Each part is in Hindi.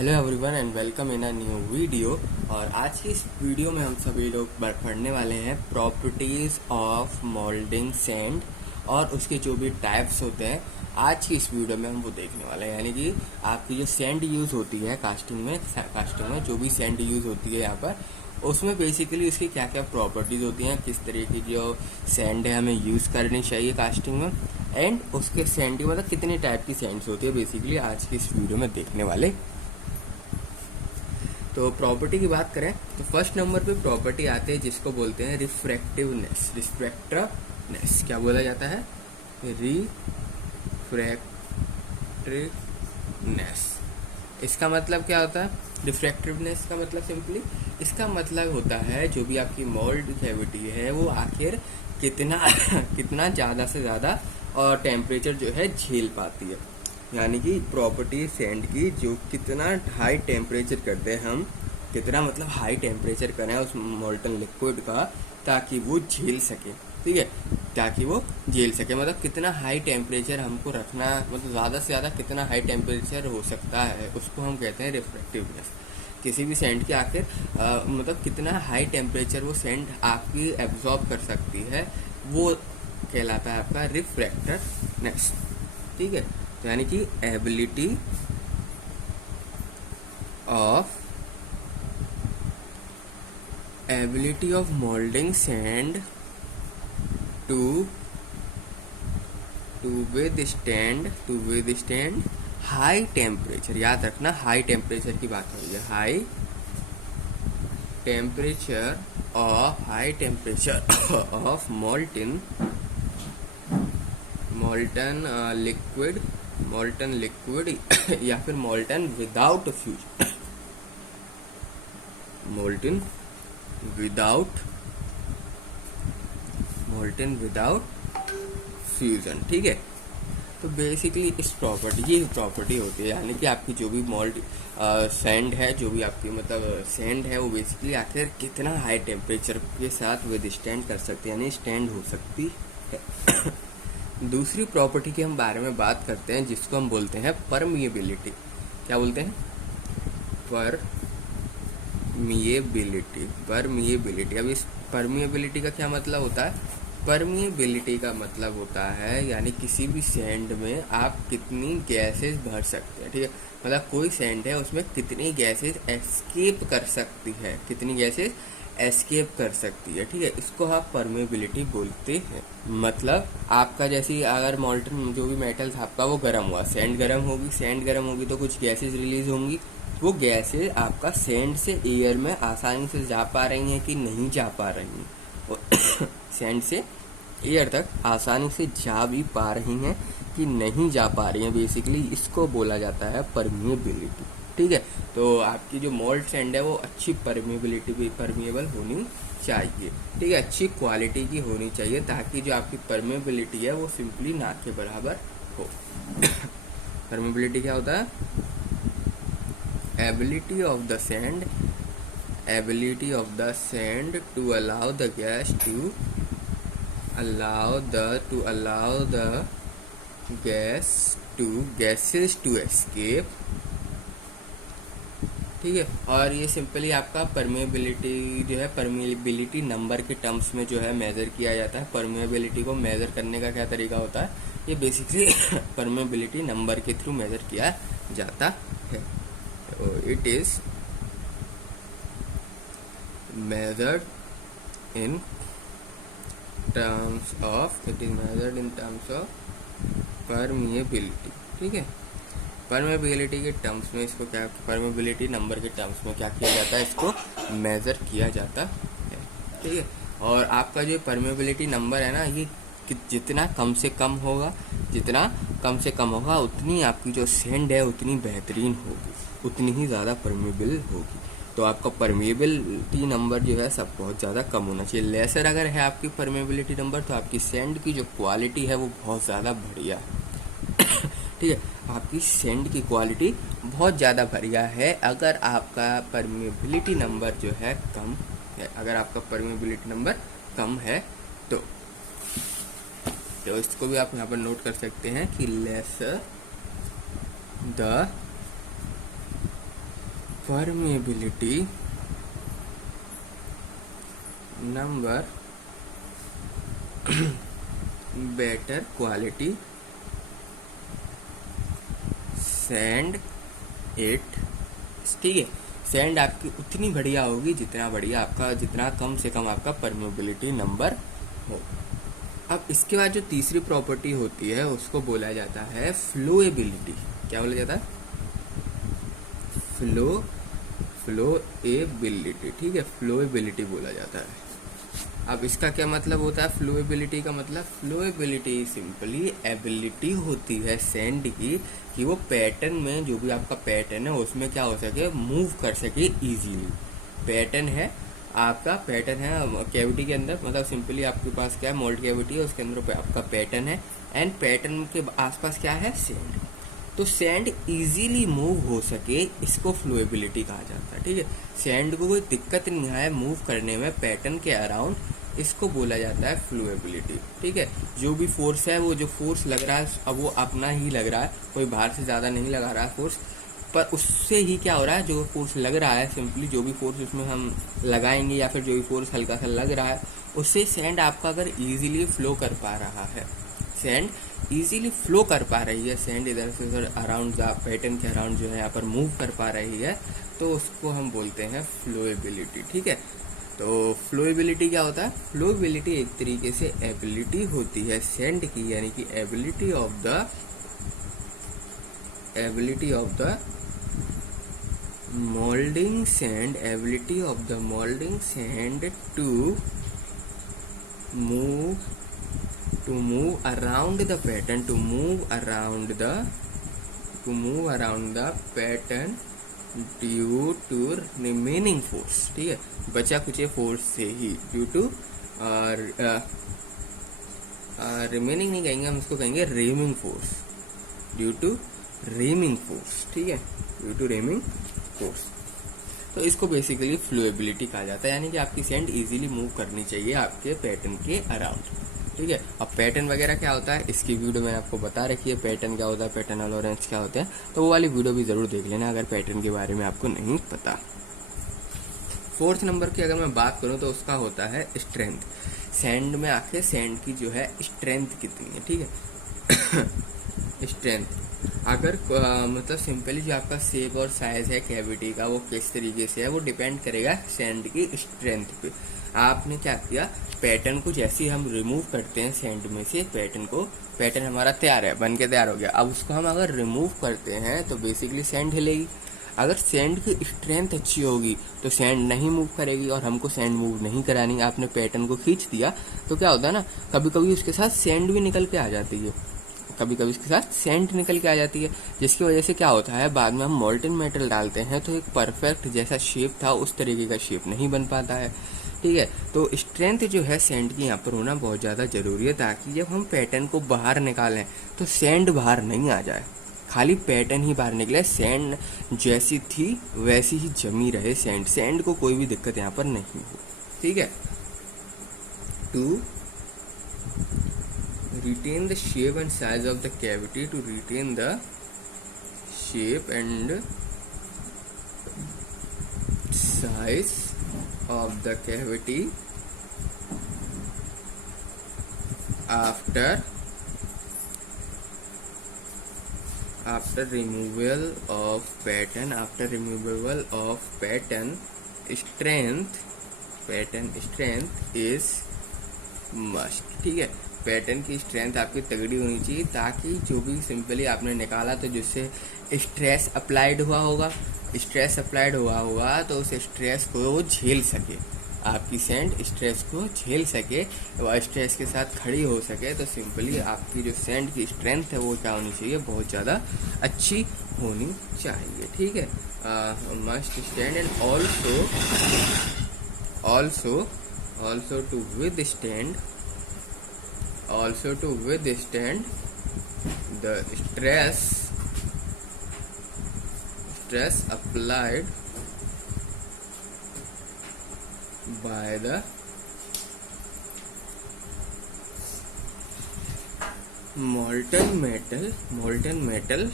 Hello everyone and welcome in a new video. और आज की इस वीडियो में हम सभी लोग पढ़ने वाले हैं प्रॉपर्टीज ऑफ मोल्डिंग सैंड और उसके जो भी टाइप्स होते हैं। आज की इस वीडियो में हम वो देखने वाले हैं, यानी कि आपकी जो सैंड यूज़ होती है कास्टिंग में जो भी सैंड यूज़ होती है यहाँ पर, उसमें बेसिकली उसकी क्या क्या प्रॉपर्टीज़ होती हैं, किस तरह की जो सैंड है हमें यूज़ करनी चाहिए कास्टिंग में, एंड उसके सैंड की मतलब कितने टाइप की सैंड्स होती है बेसिकली आज की इस वीडियो में देखने वाले। तो प्रॉपर्टी की बात करें तो फर्स्ट नंबर पे प्रॉपर्टी आती है जिसको बोलते हैं रिफ्रैक्टिवनेस। रिफ्रैक्टिवनेस क्या बोला जाता है? रिफ्रैक्टिवनेस। इसका मतलब क्या होता है? रिफ्रैक्टिवनेस का मतलब सिंपली इसका मतलब होता है जो भी आपकी मोल्ड कैविटी है वो आखिर कितना कितना ज़्यादा से ज़्यादा और टेम्परेचर जो है झेल पाती है। यानी कि प्रॉपर्टी सैंड की जो कितना हाई टेम्परेचर करते हैं हम, कितना मतलब हाई टेम्परेचर करें उस मोल्टन लिक्विड का ताकि वो झेल सके, ठीक है, ताकि वो झेल सके। मतलब कितना हाई टेम्परेचर हमको रखना, मतलब ज़्यादा से ज़्यादा कितना हाई टेम्परेचर हो सकता है उसको हम कहते हैं रिफ्रैक्टिवनेस। किसी भी सैंड की आखिर मतलब कितना हाई टेम्परेचर वो सैंड आपकी एब्जॉर्ब कर सकती है वो कहलाता है आपका रिफ्रैक्टिवनेस, ठीक है। यानी कि ability of moulding sand to withstand high temperature. याद रखना हाई टेम्परेचर की बात हो रही है, high temperature of molten liquid या फिर मोल्टन विदाउट फ्यूजन, ठीक है। तो बेसिकली ये प्रॉपर्टी होती है, यानी कि आपकी जो भी मोल्ड सैंड है, जो भी आपकी मतलब सैंड है वो बेसिकली आखिर कितना हाई टेम्परेचर के साथ विदस्टैंड कर सकती है, यानी स्टैंड हो सकती है। दूसरी प्रॉपर्टी के हम बारे में बात करते हैं जिसको हम बोलते हैं परमिएबिलिटी। क्या बोलते हैं? परमिएबिलिटी। अब इस परमिएबिलिटी का क्या मतलब होता है? परमिएबिलिटी का मतलब होता है यानी किसी भी सैंड में आप कितनी गैसेस भर सकते हैं, ठीक है। मतलब कोई सैंड है उसमें कितनी गैसेस एस्केप कर सकती है, ठीक है। इसको आप परमेबिलिटी बोलते हैं। मतलब आपका जैसे अगर मोल्टन जो भी मेटल था आपका वो गर्म हुआ, सैंड गर्म होगी तो कुछ गैसेस रिलीज होंगी। वो गैसेस आपका सैंड से एयर में आसानी से जा पा रही हैं कि नहीं जा पा रही हैं? सैंड से एयर तक आसानी से जा भी पा रही हैं कि नहीं जा पा रही हैं, बेसिकली इसको बोला जाता है परमिएबिलिटी, ठीक है। तो आपकी जो मोल्ड सैंड है वो अच्छी परमिएबल होनी चाहिए, ठीक है, अच्छी क्वालिटी की होनी चाहिए ताकि जो आपकी परमिएबिलिटी है वो सिंपली ना के बराबर हो। परमिएबिलिटी क्या होता है? Ability of the sand to allow the gases to escape, ठीक है। और ये सिंपली आपका परमिएबिलिटी जो है परमिएबिलिटी नंबर के टर्म्स में जो है मेज़र किया जाता है। परमिएबिलिटी को मेज़र करने का क्या तरीका होता है? ये बेसिकली परमिएबिलिटी नंबर के थ्रू मेज़र किया जाता है। तो it is measured in terms of permeability, ठीक है। परमेबिलिटी के टर्म्स में इसको क्या, परमेबिलिटी नंबर के टर्म्स में क्या किया जाता है? इसको मेज़र किया जाता है, ठीक है। और आपका जो परमेबिलिटी नंबर है ना, ये जितना कम से कम होगा उतनी आपकी जो सैंड है उतनी बेहतरीन होगी, उतनी ही ज़्यादा परमेबल होगी। तो आपका परमेबिलिटी नंबर जो है सब बहुत ज़्यादा कम होना चाहिए। लेसर अगर है आपकी परमेबिलिटी नंबर तो आपकी सैंड की जो क्वालिटी है वो बहुत ज़्यादा बढ़िया है, ठीक है। आपकी सैंड की क्वालिटी बहुत ज़्यादा बढ़िया है अगर आपका परमिएबिलिटी नंबर जो है कम है। तो इसको भी आप यहाँ पर नोट कर सकते हैं कि lesser the permeability number better quality sand it, ठीक है। सैंड आपकी उतनी बढ़िया होगी जितना बढ़िया आपका, जितना कम से कम आपका परमेबिलिटी नंबर हो। अब इसके बाद जो तीसरी प्रॉपर्टी होती है उसको बोला जाता है फ्लोएबिलिटी। क्या बोला जाता है? फ्लोएबिलिटी, ठीक है, फ्लोएबिलिटी बोला जाता है। अब इसका क्या मतलब होता है? फ्लोएबिलिटी का मतलब, फ्लोएबिलिटी सिंपली एबिलिटी होती है सैंड की कि वो पैटर्न में, जो भी आपका पैटर्न है उसमें क्या हो सके, मूव कर सके इजीली। पैटर्न है आपका, पैटर्न है कैविटी के अंदर, मतलब सिंपली आपके पास क्या है, मोल्ड कैविटी है, उसके अंदर आपका पैटर्न है, एंड पैटर्न के आसपास क्या है, सैंड। तो सैंड इजीली मूव हो सके, इसको फ्लोएबिलिटी कहा जाता है, ठीक है। सैंड को कोई दिक्कत नहीं है मूव करने में पैटर्न के अराउंड, इसको बोला जाता है फ्लोएबिलिटी, ठीक है। जो भी फोर्स है, वो जो फोर्स लग रहा है अब वो अपना ही लग रहा है, कोई बाहर से ज़्यादा नहीं लगा रहा है फोर्स, पर उससे ही क्या हो रहा है, जो फोर्स लग रहा है, सिंपली जो भी फोर्स उसमें हम लगाएंगे या फिर जो भी फोर्स हल्का सा लग रहा है, उससे सैंड आपका अगर इजीली फ्लो कर पा रहा है, सैंड इजीली फ्लो कर पा रही है, सैंड इधर से उधर अराउंड पैटर्न के अराउंड जो है यहाँ पर मूव कर पा रही है, तो उसको हम बोलते हैं फ्लोएबिलिटी, ठीक है। तो फ्लोएबिलिटी क्या होता है? फ्लोएबिलिटी एक तरीके से एबिलिटी होती है सैंड की, यानी कि ability of the moulding sand, ability of the moulding sand to move around the pattern, to move around the pattern due to remaining force, ठीक है, बचा कुछ फोर्स से ही, ड्यू टू रिमेनिंग नहीं कहेंगे हम, इसको कहेंगे ramming force, due to ramming force, ठीक है, ड्यू टू रेमिंग फोर्स। तो इसको बेसिकली फ्लोएबिलिटी कहा जाता है, यानी कि आपकी सैंड इजीली मूव करनी चाहिए आपके पैटर्न के अराउंड, ठीक है। अब पैटर्न वगैरह क्या होता है, इसकी वीडियो मैंने आपको बता रखी है, पैटर्न क्या होता है, पैटर्न अलोरेंस क्या होता है, तो वो वाली वीडियो भी जरूर देख लेना अगर पैटर्न के बारे में आपको नहीं पता। फोर्थ नंबर की अगर मैं बात करूं तो उसका होता है स्ट्रेंथ। सैंड में आके सैंड की जो है स्ट्रेंथ कितनी है, ठीक है। स्ट्रेंथ अगर मतलब सिंपली जो आपका शेप और साइज है कैविटी का, वो किस तरीके से है, वो डिपेंड करेगा सैंड की स्ट्रेंथ पे। आपने क्या किया, पैटर्न को जैसे हम रिमूव करते हैं सैंड में से, पैटर्न हमारा तैयार है, बन के तैयार हो गया। अब उसको हम अगर रिमूव करते हैं तो बेसिकली सैंड हिलेगी। अगर सैंड की स्ट्रेंथ अच्छी होगी तो सैंड नहीं मूव करेगी, और हमको सैंड मूव नहीं करानी, आपने पैटर्न को खींच दिया तो क्या होता है ना, कभी कभी उसके साथ सैंड भी निकल के आ जाती है, कभी कभी इसके साथ सैंड निकल के आ जाती है, जिसकी वजह से क्या होता है, बाद में हम मोल्टन मेटल डालते हैं तो एक परफेक्ट जैसा शेप था उस तरीके का शेप नहीं बन पाता है, ठीक है। तो स्ट्रेंथ जो है सैंड की यहाँ पर होना बहुत ज़्यादा ज़रूरी है, ताकि जब हम पैटर्न को बाहर निकालें तो सैंड बाहर नहीं आ जाए, खाली पैटर्न ही बाहर निकले, सैंड जैसी थी वैसी ही जमी रहे, सैंड को कोई भी दिक्कत यहाँ पर नहीं हो, ठीक है। To retain the shape and size of the cavity, to retain the shape and size of the cavity after removal of pattern, strength is must, ठीक है। पैटर्न की स्ट्रेंथ आपकी तगड़ी होनी चाहिए, ताकि जो भी सिंपली आपने निकाला तो जिससे स्ट्रेस अप्लाइड हुआ होगा तो उस स्ट्रेस को वो झेल सके, आपकी सैंड स्ट्रेस को झेल सके और स्ट्रेस के साथ खड़ी हो सके। तो सिंपली आपकी जो सैंड की स्ट्रेंथ है वो क्या होनी चाहिए, बहुत ज़्यादा अच्छी होनी चाहिए, ठीक है। Must stand and also to withstand the stress applied by the molten metal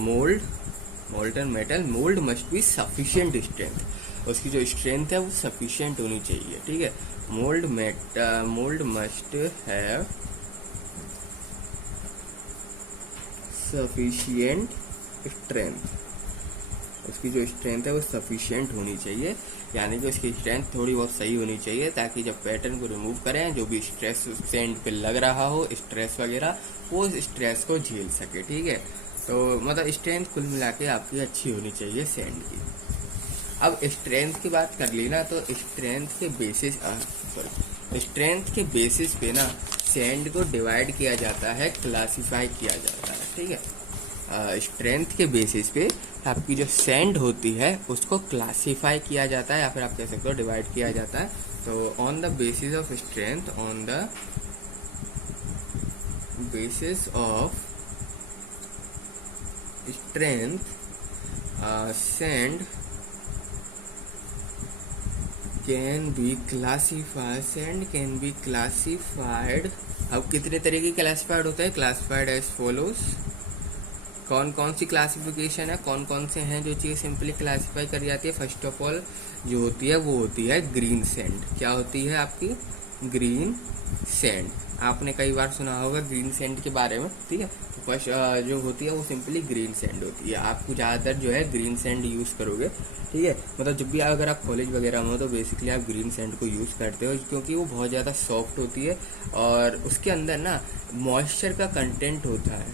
mold molten metal mould must be sufficient strength, उसकी जो स्ट्रेंथ है वो सफिशिएंट होनी चाहिए, ठीक है। Mould must have sufficient strength, उसकी जो स्ट्रेंथ है वो सफिशिएंट होनी चाहिए, यानी कि उसकी स्ट्रेंथ थोड़ी बहुत सही होनी चाहिए, ताकि जब पैटर्न को रिमूव करें जो भी स्ट्रेस सैंड पे लग रहा हो, स्ट्रेस वगैरह, वो स्ट्रेस को झेल सके, ठीक है। तो मतलब स्ट्रेंथ कुल मिला के आपकी अच्छी होनी चाहिए सैंड की। अब स्ट्रेंथ की बात कर ली ना, तो स्ट्रेंथ के बेसिस पे ना सैंड को डिवाइड किया जाता है, क्लासिफाई किया जाता है, ठीक है। स्ट्रेंथ के बेसिस पे आपकी जो सैंड होती है उसको क्लासिफाई किया जाता है, या फिर आप कह सकते हो डिवाइड किया जाता है। तो on the basis of strength, on the basis of strength sand can be classified. अब कितने तरह की क्लासिफाइड होता है? Classified as follows. कौन कौन सी क्लासिफिकेशन है, कौन कौन से हैं जो चीज़ सिंपली क्लासिफाई करी जाती है? फर्स्ट ऑफ ऑल जो होती है वो होती है ग्रीन सैंड। क्या होती है आपकी? Green sand. आपने कई बार सुना होगा ग्रीन सैंड के बारे में, ठीक है। फर्स्ट जो होती है वो सिंपली ग्रीन सैंड होती है। आपको ज़्यादातर जो है ग्रीन सैंड यूज़ करोगे, ठीक है। मतलब जब भी अगर आप कॉलेज वगैरह में हो तो बेसिकली आप ग्रीन सैंड को यूज़ करते हो, क्योंकि वो बहुत ज़्यादा सॉफ्ट होती है और उसके अंदर ना मॉइस्चर का कंटेंट होता है।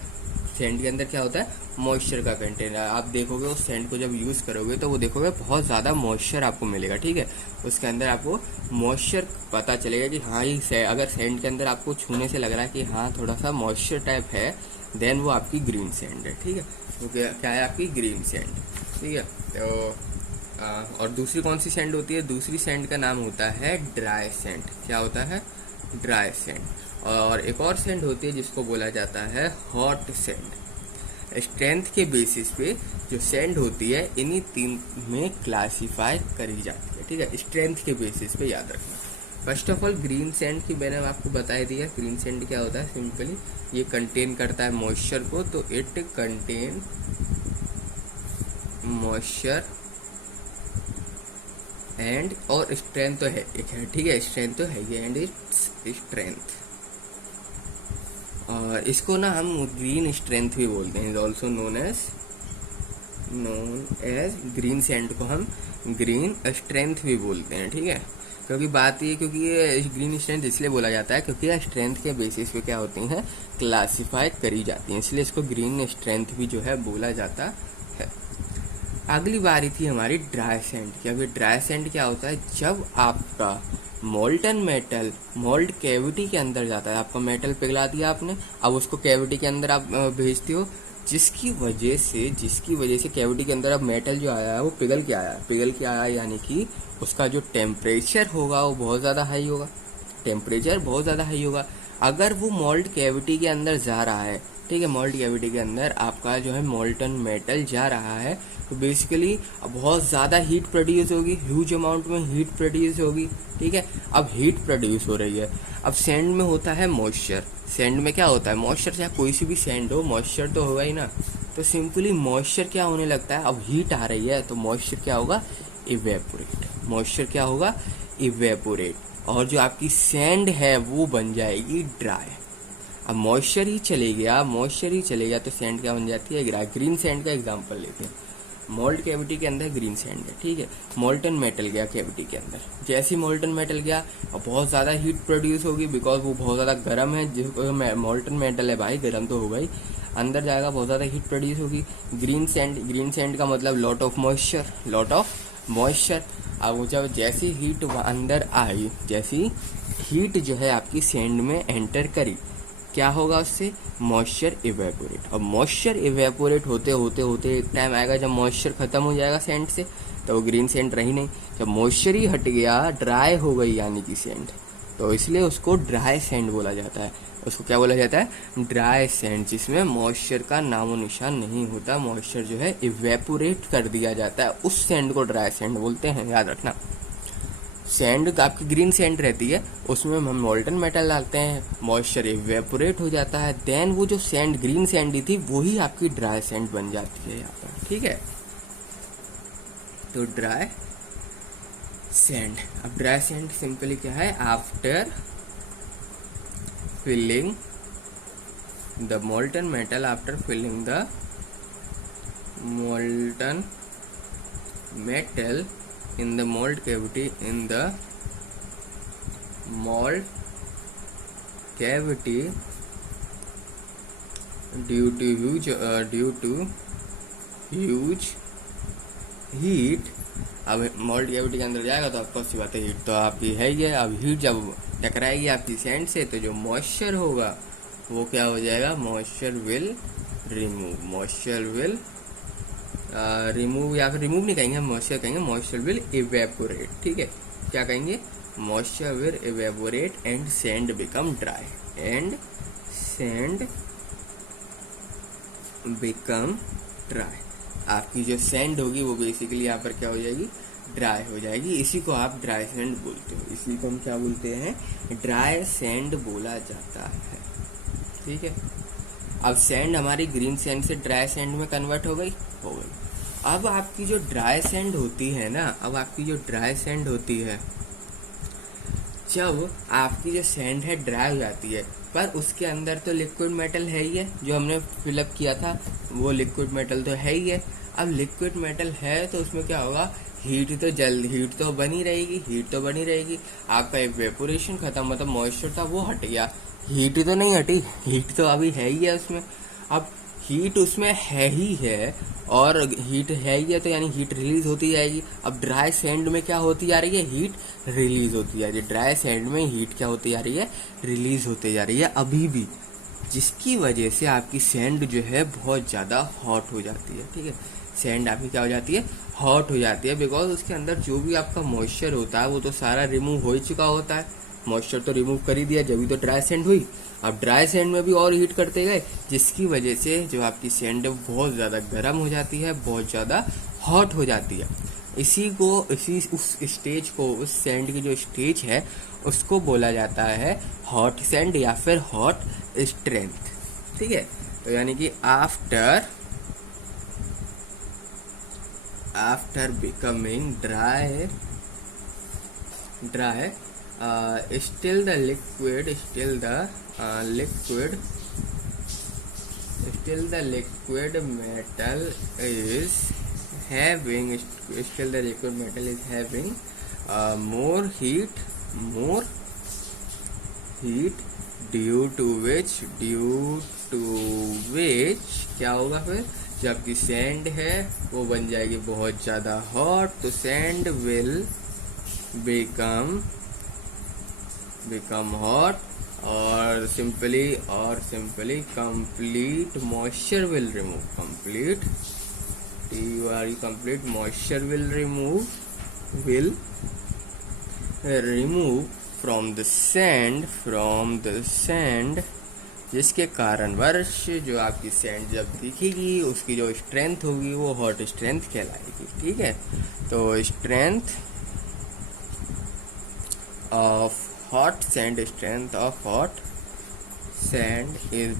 सैंड के अंदर क्या होता है? मॉइस्चर का कंटेंट। आप देखोगे उस सैंड को जब यूज़ करोगे तो वो देखोगे बहुत ज़्यादा मॉइस्चर आपको मिलेगा, ठीक है। उसके अंदर आपको मॉइस्चर पता चलेगा कि हाँ ये अगर सैंड के अंदर आपको छूने से लग रहा है कि हाँ थोड़ा सा मॉइस्चर टाइप है, देन वो आपकी ग्रीन सैंड है, ठीक है। तो क्या है आपकी? ग्रीन सैंड, ठीक है। तो और दूसरी कौन सी सैंड होती है? दूसरी सैंड का नाम होता है ड्राई सैंड। क्या होता है? Dry sand. और एक और सैंड होती है जिसको बोला जाता है हॉट सैंड। स्ट्रेंथ के बेसिस पे जो सैंड होती है इन्हीं तीन में क्लासिफाई करी जाती है, ठीक है। स्ट्रेंथ के बेसिस पे याद रखना। First of all green sand की मैंने आपको बता दिया। ग्रीन सैंड क्या होता है? सिंपली ये कंटेन करता है मॉइस्चर को, तो इट कंटेन मॉइस्चर एंड, और स्ट्रेंथ तो है, ठीक है, स्ट्रेंथ तो है ये, एंड इट्स स्ट्रेंथ। और इसको ना हम ग्रीन स्ट्रेंथ भी बोलते हैं, also known as green sand को हम ग्रीन स्ट्रेंथ भी बोलते हैं, ठीक है। क्योंकि बात ये, क्योंकि ये ग्रीन स्ट्रेंथ इसलिए बोला जाता है क्योंकि ये स्ट्रेंथ के बेसिस पे क्या होती हैं? क्लासिफाई करी जाती हैं, इसलिए इसको ग्रीन स्ट्रेंथ भी जो है बोला जाता है। अगली बारी थी हमारी ड्राई सैंड की। अभी ड्राई सैंड क्या होता है? जब आपका मोल्टन मेटल मोल्ड कैविटी के अंदर जाता है, आपका मेटल पिघला दिया आपने, अब उसको कैविटी के अंदर आप भेजते हो, जिसकी वजह से कैविटी के अंदर अब मेटल जो आया है वो पिघल के आया, यानी कि उसका जो टेम्परेचर होगा वो बहुत ज़्यादा हाई होगा। अगर वो मोल्ड कैविटी के अंदर जा रहा है, ठीक है, मोल्ड कैविटी के अंदर आपका जो है मोल्टन मेटल जा रहा है, तो बेसिकली बहुत ज़्यादा हीट प्रोड्यूस होगी, ह्यूज अमाउंट में हीट प्रोड्यूस होगी, ठीक है। अब हीट प्रोड्यूस हो रही है, अब सैंड में होता है मॉइस्चर। सैंड में क्या होता है? मॉइस्चर। चाहे कोई सी भी सैंड हो, मॉइस्चर तो होगा ही ना। तो सिंपली मॉइस्चर क्या होने लगता है? अब हीट आ रही है तो मॉइस्चर क्या होगा? इवेपोरेट। और जो आपकी सैंड है वो बन जाएगी ड्राई। अब मॉइस्चर ही चले गया तो सैंड क्या बन जाती है? ग्रीन सैंड का एग्जांपल लेते हैं। मोल्ड कैविटी के अंदर ग्रीन सैंड है, ठीक है। मोल्टन मेटल गया कैविटी के अंदर, जैसे ही मोल्टन मेटल गया और बहुत ज़्यादा हीट प्रोड्यूस होगी, बिकॉज वो बहुत ज़्यादा गर्म है। जो मोल्टन मेटल है भाई, गर्म तो होगा ही, अंदर जाएगा, बहुत ज़्यादा हीट प्रोड्यूस होगी। ग्रीन सैंड का मतलब लॉट ऑफ मॉइस्चर। अब जब जैसी हीट अंदर आई, जैसी हीट जो है आपकी सैंड में एंटर करी, क्या होगा उससे? Moisture evaporate. अब मॉइस्चर इवेपोरेट होते एक टाइम आएगा जब मॉइस्चर खत्म हो जाएगा सैंड से, तो वो ग्रीन सैंड रही नहीं। जब मॉइस्चर ही हट गया, ड्राई हो गई यानी कि सैंड, तो इसलिए उसको ड्राई सैंड बोला जाता है। उसको क्या बोला जाता है? ड्राई सैंड, जिसमें मॉइस्चर का नामो निशान नहीं होता, मॉइस्चर जो है इवेपोरेट कर दिया जाता है, उस सैंड को ड्राई सैंड बोलते हैं, याद रखना। सैंड आपकी ग्रीन सैंड रहती है, उसमें हम मोल्टन मेटल डालते हैं, मॉइस्चर इवेपोरेट हो जाता है, देन वो जो सैंड ग्रीन सैंड थी वही आपकी ड्राई सैंड बन जाती है यहाँ पर। ठीक है। तो ड्राई सैंड, अब ड्राई सैंड सिंपली क्या है, after filling the molten metal, after filling the molten metal in the mold cavity, in the mold cavity due to huge heat। अब मोल्ड कैविटी के अंदर जाएगा तो आपको सी बात है हीट तो आपकी है ही है। अब हीट जब टकराएगी आपकी सैंड से तो जो मॉइस्चर होगा वो क्या हो जाएगा, moisture will remove, moisture will remove, या फिर रिमूव नहीं कहेंगे हम, मॉइस्चर कहेंगे, मॉइस्चर विल इवेपोरेट। ठीक है, क्या कहेंगे, moisture will evaporate and sand become dry, and sand become dry. आपकी जो सैंड होगी वो बेसिकली यहाँ पर क्या हो जाएगी, ड्राई हो जाएगी। इसी को आप ड्राई सैंड बोलते हो, इसी को हम क्या बोलते हैं, ड्राई सैंड बोला जाता है। ठीक है, अब सैंड हमारी ग्रीन सैंड से ड्राई सैंड में कन्वर्ट हो गई। अब आपकी जो ड्राई सैंड होती है ना, अब आपकी जो ड्राई सैंड होती है, जब आपकी जो सैंड है ड्राई हो जाती है, पर उसके अंदर तो लिक्विड मेटल है ही है, जो हमने फिलअप किया था वो लिक्विड मेटल तो है ही है। अब लिक्विड मेटल है तो उसमें क्या होगा, हीट तो बनी रहेगी, हीट तो बनी रहेगी। आपका इवेपोरेशन खत्म, मतलब मॉइस्चर था वो हट गया, हीट तो नहीं हटी, हीट तो अभी है ही है उसमें। अब हीट उसमें है ही है, और हीट है ही है तो यानी हीट रिलीज होती जाएगी। अब ड्राई सैंड में क्या होती जा रही है, हीट रिलीज होती जा रही है। ड्राई सैंड में हीट क्या होती जा रही है, रिलीज होती जा रही है अभी भी, जिसकी वजह से आपकी सैंड जो है बहुत ज़्यादा हॉट हो जाती है। ठीक है, सैंड आपकी क्या हो जाती है, हॉट हो जाती है, बिकॉज उसके अंदर जो भी आपका मॉइस्चर होता है वो तो सारा रिमूव हो ही चुका होता है। मॉइस्चर तो रिमूव कर ही दिया, जब भी तो ड्राई सैंड हुई। अब ड्राई सैंड में भी और हीट करते गए, जिसकी वजह से जो आपकी सैंड है बहुत ज़्यादा गर्म हो जाती है, बहुत ज़्यादा हॉट हो जाती है। उस स्टेज को, उस सैंड की जो स्टेज है उसको बोला जाता है हॉट सैंड या फिर हॉट स्ट्रेंथ। ठीक है, तो यानी कि after becoming dry still the liquid metal is having more heat due to which क्या होगा, फिर जब की सैंड है वो बन जाएगी बहुत ज्यादा हॉट, तो सैंड विल become hot, और simply complete moisture will remove, complete moisture will remove from the sand, जिसके कारण वर्ष जो आपकी सैंड जब दिखेगी उसकी जो स्ट्रेंथ होगी वो हॉट स्ट्रेंथ कहलाएगी। ठीक है, तो strength of hot sand, strength of hot sand is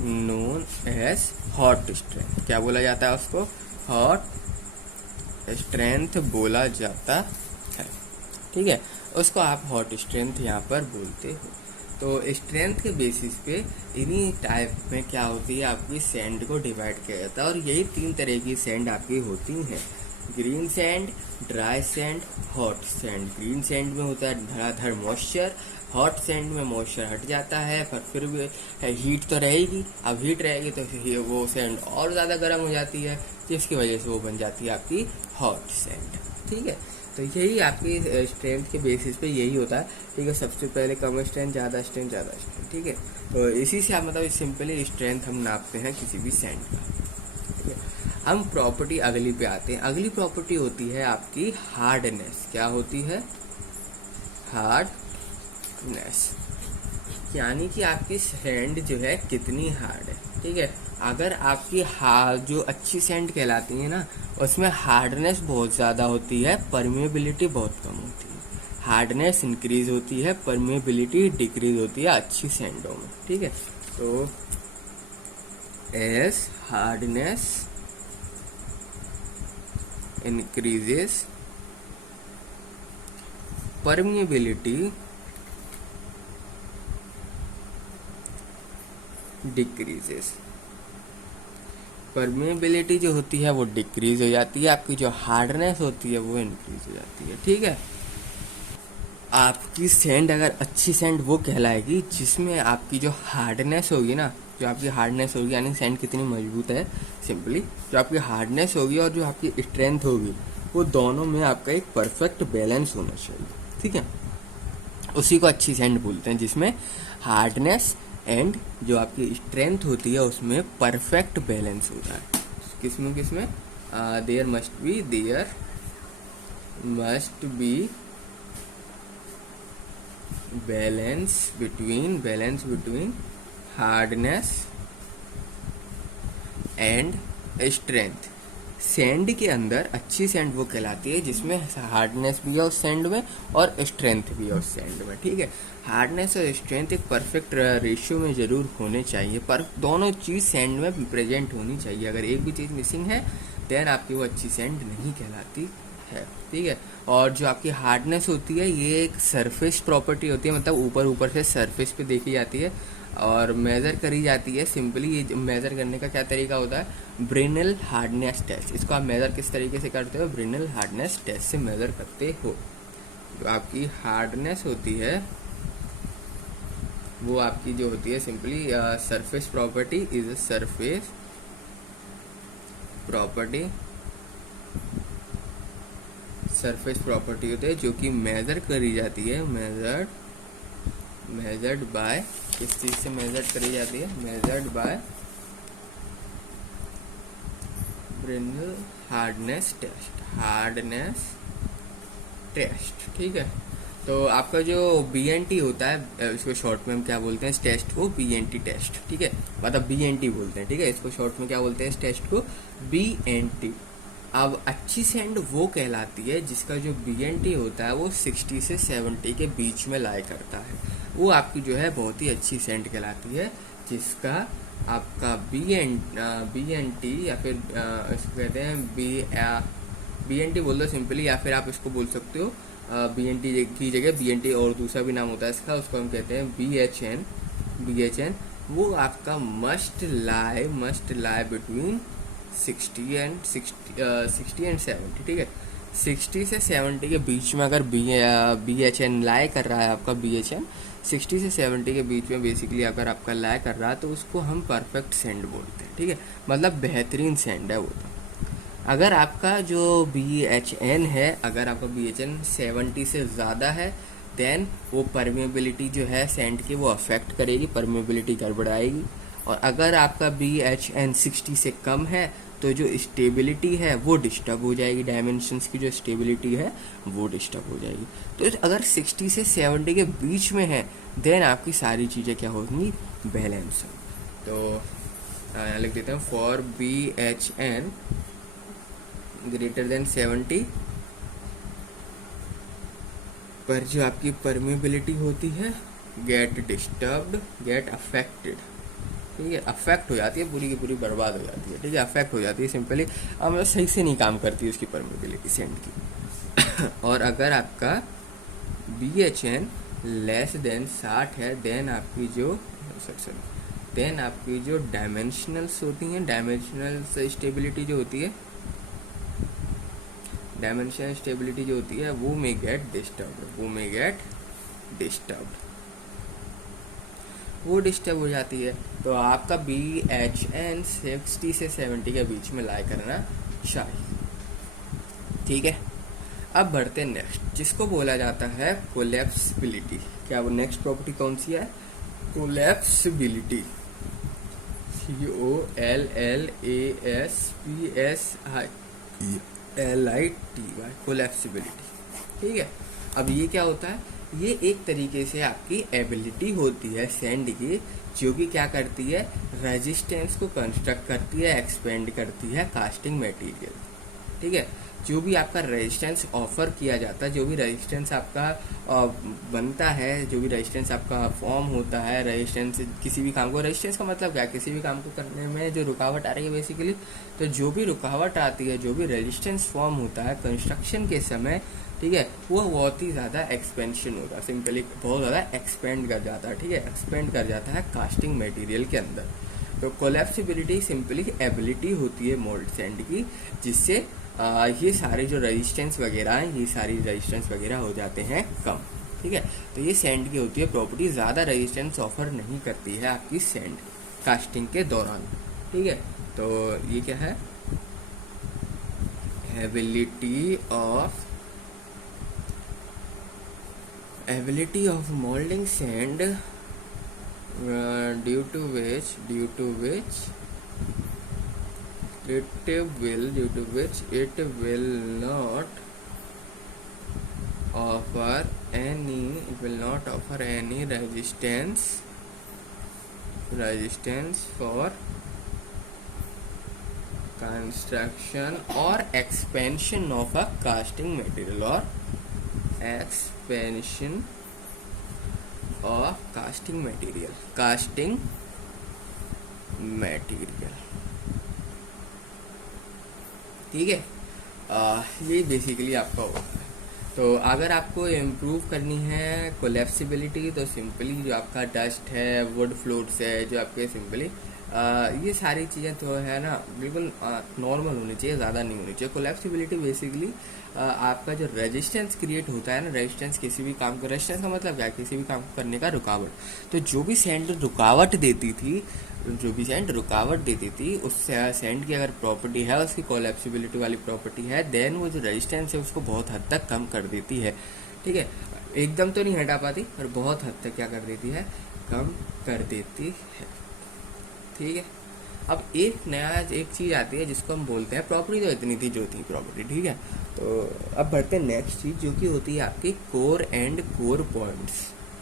known as hot strength। क्या बोला जाता है उसको, hot strength बोला जाता है। ठीक है, उसको आप hot strength यहाँ पर बोलते हो। तो स्ट्रेंथ के बेसिस पे इन्हीं टाइप में क्या होती है, आपकी सैंड को डिवाइड किया जाता है, और यही 3 तरह की सैंड आपकी होती हैं, green sand, dry sand, hot sand. Green sand में होता है धड़ाधड़ मॉइस्चर, हॉट सैंड में मॉइस्चर हट जाता है, पर फिर भी हीट तो रहेगी। अब हीट रहेगी तो वो सैंड और ज़्यादा गर्म हो जाती है, जिसकी वजह से वो बन जाती है आपकी हॉट सैंड। ठीक है, तो यही आपकी स्ट्रेंथ के बेसिस पे यही होता है। ठीक है, सबसे पहले कम स्ट्रेंथ, ज़्यादा स्ट्रेंथ। ठीक है, तो इसी से आप मतलब सिंपली स्ट्रेंथ हम नापते हैं किसी भी सैंड का। ठीक है, हम प्रॉपर्टी अगली पे आते हैं। अगली प्रॉपर्टी होती है आपकी हार्डनेस। क्या होती है, हार्डनेस, यानी कि आपकी सैंड जो है कितनी हार्ड है। ठीक है, अगर आपकी जो अच्छी सैंड कहलाती है ना, उसमें हार्डनेस बहुत ज़्यादा होती है, परमेबिलिटी बहुत कम होती है। हार्डनेस इंक्रीज होती है, परमेबिलिटी डिक्रीज होती है अच्छी सैंडों में। ठीक है, तो as hardness increases, permeability decreases। Permeability जो होती है वो डिक्रीज हो जाती है, आपकी जो हार्डनेस होती है वो इंक्रीज हो जाती है। ठीक है, आपकी सैंड अगर अच्छी सैंड वो कहलाएगी जिसमें आपकी जो हार्डनेस होगी ना, जो आपकी हार्डनेस होगी यानी सैंड कितनी मजबूत है, सिंपली जो आपकी हार्डनेस होगी और जो आपकी स्ट्रेंथ होगी वो दोनों में आपका एक परफेक्ट बैलेंस होना चाहिए। ठीक है, उसी को अच्छी सैंड बोलते हैं, जिसमें हार्डनेस एंड जो आपकी स्ट्रेंथ होती है उसमें परफेक्ट बैलेंस होता है। किसमें किसमें there must be balance between hardness and strength. Sand के अंदर अच्छी सैंड वो कहलाती है जिसमें हार्डनेस भी है उस सैंड में और स्ट्रेंथ भी है उस सैंड में। ठीक है, हार्डनेस और स्ट्रेंथ एक परफेक्ट रेशियो में ज़रूर होने चाहिए, पर दोनों चीज़ सैंड में प्रेजेंट होनी चाहिए। अगर एक भी चीज़ मिसिंग है देन आपकी वो अच्छी सैंड नहीं कहलाती है। ठीक है, और जो आपकी हार्डनेस होती है ये एक सरफेस प्रॉपर्टी होती है, मतलब ऊपर से सरफेस पे देखी जाती है और मेज़र करी जाती है। सिंपली ये मेज़र करने का क्या तरीका होता है, ब्रेनल हार्डनेस टेस्ट। इसको आप मेज़र किस तरीके से करते हो, ब्रेनल हार्डनेस टेस्ट से मेज़र करते हो। जो आपकी हार्डनेस होती है वो आपकी जो होती है simply surface property is a surface property होती है जो कि मेज़र करी जाती है, मेजर्ड बाय, किस चीज़ से मेजर करी जाती है, मेजर्ड बाय ब्रेनल हार्डनेस टेस्ट। ठीक है, तो आपका जो BNT होता है, इसको शॉर्ट में हम क्या बोलते हैं, इस टेस्ट को BNT टेस्ट। ठीक है, मतलब BNT बोलते हैं। ठीक है, इसको शॉर्ट में क्या बोलते हैं, इस टेस्ट को BNT। अब अच्छी सैंड वो कहलाती है जिसका जो BNT होता है वो 60 से 70 के बीच में लाई करता है, वो आपकी जो है बहुत ही अच्छी सैंड कहलाती है। जिसका आपका BNT या फिर इसको कहते हैं BNT बोल दो सिंपली, या फिर आप इसको बोल सकते हो BNT की जगह BNT और दूसरा भी नाम होता है इसका, उसको हम कहते हैं BHN। वो आपका मस्ट लाई बिटवीन 60 एंड 70। ठीक है, 60 से 70 के बीच में अगर BHN लाई कर रहा है, आपका BHN 60 से 70 के बीच में बेसिकली अगर आपका लाई कर रहा है तो उसको हम परफेक्ट सैंड बोलते हैं। ठीक है, मतलब बेहतरीन सैंड है वो। अगर आपका जो BHN है, अगर आपका BHN 70 से ज़्यादा है देन वो परमेबिलिटी जो है सैंड की वो अफेक्ट करेगी, परमेबिलिटी गड़बड़ाएगी। और अगर आपका BHN 60 से कम है तो जो स्टेबिलिटी है वो डिस्टर्ब हो जाएगी, डायमेंशंस की जो स्टेबिलिटी है वो डिस्टर्ब हो जाएगी। तो अगर 60 से 70 के बीच में है देन आपकी सारी चीज़ें क्या होंगी, बैलेंस हो। तो यहाँ लिख देते हैं फॉर BHN ग्रेटर देन 70 पर जो आपकी परमेबिलिटी होती है गेट अफेक्टेड। ठीक है, अफेक्ट हो जाती है, पूरी की पूरी बर्बाद हो जाती है। ठीक है, अफेक्ट हो जाती है सिंपली, मतलब सही से नहीं काम करती है उसकी परमेबिलिटी सैंड की। और अगर आपका BHN लेस देन 60 है देन आपकी जो डायमेंशनल्स होती हैं, डायमेंशनल स्टेबिलिटी जो होती है, डायमेंशनल स्टेबिलिटी जो होती है वो मे गेट डिस्टर्ब्ड, वो डिस्टर्ब हो जाती है। तो आपका BHN 60 से 70 के बीच में लाई करना चाहिए। ठीक है, अब बढ़ते नेक्स्ट, जिसको बोला जाता है कोलैप्सिबिलिटी। क्या वो नेक्स्ट प्रॉपर्टी कौन सी है, कोलैप्सिबिलिटी, COLASPSIBILITY, कोलैप्सिबिलिटी। ठीक है, अब ये क्या होता है, ये एक तरीके से आपकी एबिलिटी होती है सैंड की, जो कि क्या करती है, रेजिस्टेंस को कंस्ट्रक्ट करती है, एक्सपेंड करती है कास्टिंग मटेरियल। ठीक है। जो भी आपका रेजिस्टेंस ऑफर किया जाता है, जो भी रेजिस्टेंस आपका बनता है, जो भी रेजिस्टेंस आपका फॉर्म होता है, रेजिस्टेंस किसी भी काम को, रेजिस्टेंस का मतलब क्या है, किसी भी काम को करने में जो रुकावट आ रही है बेसिकली, तो जो भी रुकावट आती है, जो भी रेजिस्टेंस फॉर्म होता है कंस्ट्रक्शन के समय, ठीक है, वो बहुत ही ज़्यादा एक्सपेंशन होता है, सिंपली बहुत ज़्यादा एक्सपेंड कर जाता है, ठीक है, एक्सपेंड कर जाता है कास्टिंग मटेरियल के अंदर। तो कोलैप्सिबिलिटी सिंपली एबिलिटी होती है मोल्ड सैंड की, जिससे ये सारे जो रेजिस्टेंस वगैरह हैं, ये सारी रेजिस्टेंस वगैरह हो जाते हैं कम, ठीक है। तो ये सैंड की होती है प्रॉपर्टी, ज़्यादा रेजिस्टेंस ऑफर नहीं करती है आपकी सैंड कास्टिंग के दौरान, ठीक है। तो ये क्या है, ability of moulding sand due to which it will not offer any resistance for construction or expansion of a casting material casting material, ठीक है। ये बेसिकली आपका होता है। तो अगर आपको इम्प्रूव करनी है कोलैप्सिबिलिटी, तो सिंपली जो आपका डस्ट है, वुड फ्लोट्स है, जो आपके सिंपली ये सारी चीज़ें तो है ना बिल्कुल नॉर्मल होनी चाहिए, ज़्यादा नहीं होनी चाहिए। कोलैप्सिबिलिटी बेसिकली आपका जो रेजिस्टेंस क्रिएट होता है ना, रेजिस्टेंस किसी भी काम को, रेजिस्टेंस का मतलब क्या है, किसी भी काम को करने का रुकावट। तो जो भी सैंड रुकावट देती थी, उस सैंड की अगर प्रॉपर्टी है, उसकी कोलैप्सिबिलिटी वाली प्रॉपर्टी है, देन वो जो रेजिस्टेंस है उसको बहुत हद तक कम कर देती है, ठीक है। एकदम तो नहीं हटा पाती, पर बहुत हद तक क्या कर देती है, कम कर देती है, ठीक है। अब एक चीज़ आती है जिसको हम बोलते हैं प्रॉपर्टी, तो इतनी थी जो थी प्रॉपर्टी, ठीक है। तो अब बढ़ते हैं नेक्स्ट चीज़, जो कि होती है आपकी कोर एंड कोर पॉइंट्स।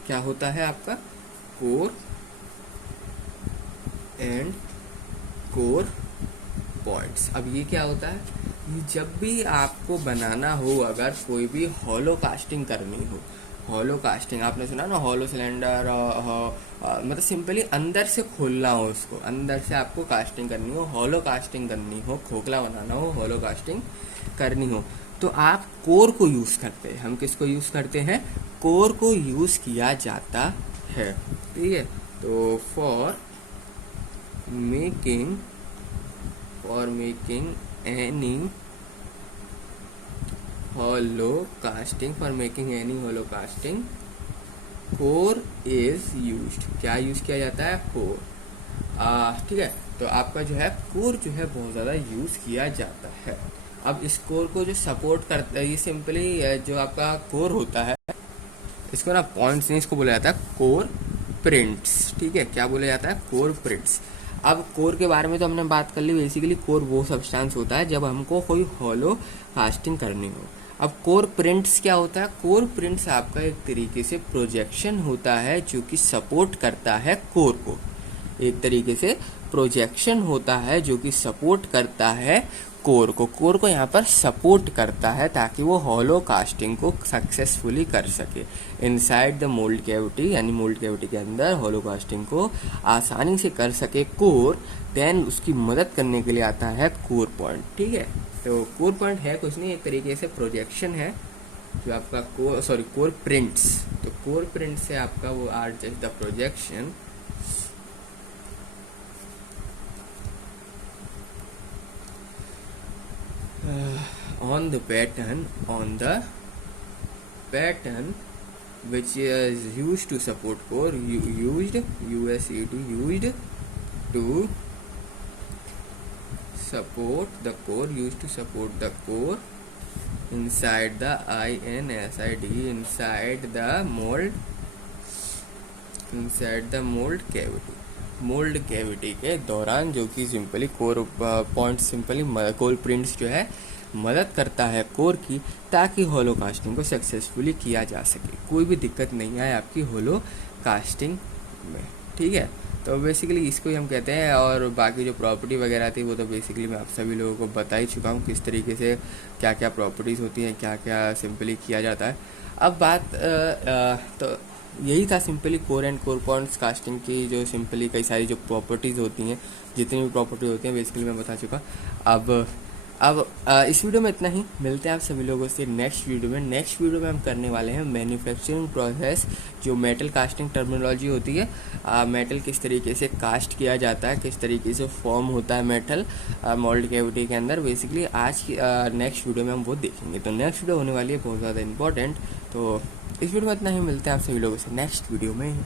क्या होता है आपका कोर एंड कोर पॉइंट्स। अब ये क्या होता है, जब भी आपको बनाना हो, अगर कोई भी हॉलो कास्टिंग करनी हो, हॉलो कास्टिंग आपने सुना ना, हॉलो सिलेंडर, मतलब सिंपली अंदर से खोलना हो उसको, अंदर से आपको कास्टिंग करनी हो, हॉलो कास्टिंग करनी हो, खोखला बनाना हो, हॉलो कास्टिंग करनी हो, तो आप कोर को यूज़ करते हैं। हम किसको यूज़ करते हैं, कोर को यूज़ किया जाता है, ठीक है। तो for making any hollow casting, core is used. क्या यूज किया जाता है, कोर, ठीक है। तो आपका जो है कोर जो है बहुत ज़्यादा यूज किया जाता है। अब इस कोर को जो सपोर्ट करता है, ये सिंपली जो आपका कोर होता है, इसको ना पॉइंट्स नहीं, इसको बोला जाता है कोर प्रिंट्स, ठीक है। क्या बोला जाता है, कोर प्रिंट्स। अब कोर के बारे में तो हमने बात कर ली, बेसिकली कोर वो सब्सटेंस होता है जब हमको कोई हॉलो कास्टिंग करनी हो। अब कोर प्रिंट्स क्या होता है, कोर प्रिंट्स आपका एक तरीके से प्रोजेक्शन होता है जो कि सपोर्ट करता है कोर को, एक तरीके से प्रोजेक्शन होता है जो कि सपोर्ट करता है कोर को यहाँ पर सपोर्ट करता है, ताकि वो हॉलो कास्टिंग को सक्सेसफुली कर सके इनसाइड द मोल्ड कैविटी, यानी मोल्ड कैविटी के अंदर हॉलो कास्टिंग को आसानी से कर सके कोर। देन उसकी मदद करने के लिए आता है कोर पॉइंट, ठीक है। तो कोर पॉइंट है कुछ नहीं, एक तरीके से प्रोजेक्शन है जो आपका कोर प्रिंट्स। तो कोर प्रिंट से आपका वो are just the projection on the pattern which is used to support core, used to support the core inside the inside the mold cavity, mould cavity के दौरान, जो कि simply core point, simply core prints जो है मदद करता है कोर की, ताकि होलो कास्टिंग को सक्सेसफुली किया जा सके, कोई भी दिक्कत नहीं आए आपकी होलो कास्टिंग में, ठीक है। तो बेसिकली इसको ही हम कहते हैं। और बाकी जो प्रॉपर्टी वगैरह थी वो तो बेसिकली मैं आप सभी लोगों को बता ही चुका हूँ किस तरीके से क्या क्या प्रॉपर्टीज़ होती हैं, क्या क्या सिंपली किया जाता है। अब बात तो यही था simply core and core cons casting की, जो सिंपली कई सारी जो प्रॉपर्टीज़ होती हैं, जितनी भी प्रॉपर्टी होती हैं बेसिकली मैं बता चुका। अब इस वीडियो में इतना ही। मिलते हैं आप सभी लोगों से नेक्स्ट वीडियो में। नेक्स्ट वीडियो में हम करने वाले हैं मैन्युफैक्चरिंग प्रोसेस, जो मेटल कास्टिंग टर्मिनोलॉजी होती है, मेटल किस तरीके से कास्ट किया जाता है, किस तरीके से फॉर्म होता है मेटल मोल्ड कैविटी के अंदर। बेसिकली आज की नेक्स्ट वीडियो में हम वो देखेंगे। तो नेक्स्ट वीडियो होने वाली है बहुत ज़्यादा इंपॉर्टेंट। तो इस वीडियो में इतना ही। मिलते हैं आप सभी लोगों से नेक्स्ट वीडियो में।